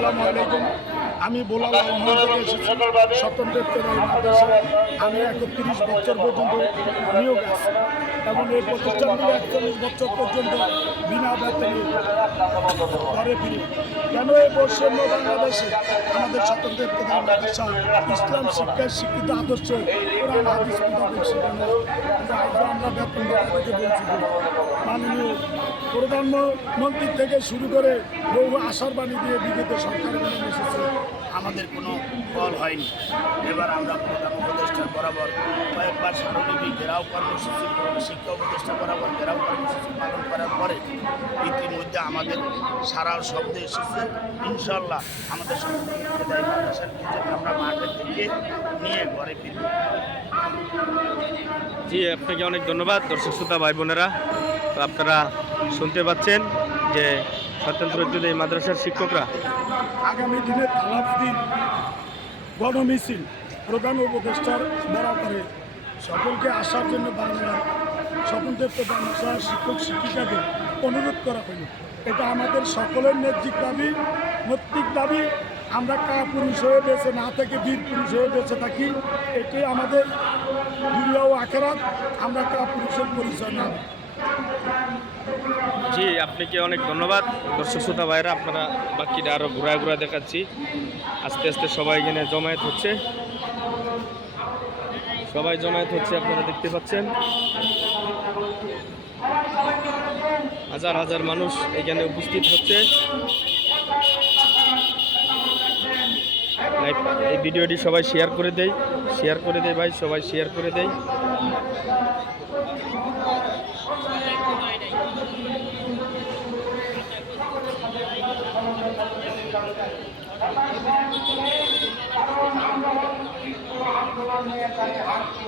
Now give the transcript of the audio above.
আসসালামু আলাইকুম। আমি বোলাল এসেছি। স্বতন্ত্র আমি একত্রিশ বছর পর্যন্ত নিয়োগ আছি। এবং এই প্রতিষ্ঠানটি একচল্লিশ বছর পর্যন্ত বিনা বেতনে ঘরে কেন এই বৈষম্য বাংলাদেশে আমাদের স্বতন্ত্র মাদ্রাসা ইসলাম শিক্ষায় শিক্ষিত আদর্শ, কোরআন, হাদিস বঞ্চিত মাননীয় প্রধানমন্ত্রী থেকে শুরু করে বহু আশার বাণী দিয়ে বিগত সরকার এসেছে। আমাদের কোনো ফল হয়নি। এবার আমরা প্রধান উপদেষ্টার বরাবর কয়েকবার সারণীবি ঘেরাও কর্মসূচি শিক্ষা উপদেষ্টা বরাবর ঘেরাও কর্মসূচি পালন করার পরে ইতিমধ্যে আমাদের সারা শব্দ এসেছে। ইনশাল্লাহ আমাদের আমরা মাঠে থেকে নিয়ে ঘরে ফিরব। জি আপনাকে অনেক ধন্যবাদ। দর্শক শ্রোতা ভাই বোনেরা আপনারা শুনতে পাচ্ছেন যে স্বতন্ত্র এই মাদ্রাসার শিক্ষকরা আগামী দিনে দিন গণমিছিল প্রধান উপদেষ্টার বরাবরে সকলকে আসার জন্য বাংলার স্বতন্ত্র বাংলার শিক্ষক শিক্ষিকাকে অনুরোধ করা হলো এটা আমাদের সকলের নৈতিক দাবি নৈতিক দাবি আমরা কা পুরুষ হয়ে বেঁচে না থেকে বীর পুরুষ হয়ে বেঁচে থাকি, এটাই আমাদের ও আখেরাত আমরা কা পুরুষের পরিচয় না। জি, আপনাকে অনেক ধন্যবাদ। দর্শক শ্রোতা ভাইরা আপনারা বাকিটা আরও ঘোরা ঘোরা দেখাচ্ছি। আস্তে আস্তে সবাই এখানে জমায়েত হচ্ছে। সবাই জমায়েত হচ্ছে, আপনারা দেখতে পাচ্ছেন। হাজার হাজার মানুষ এখানে উপস্থিত হচ্ছে। এই ভিডিওটি সবাই শেয়ার করে দেয় শেয়ার করে দেয় ভাই, সবাই শেয়ার করে দেয় কারণ আমরা আন্দোলনের হাত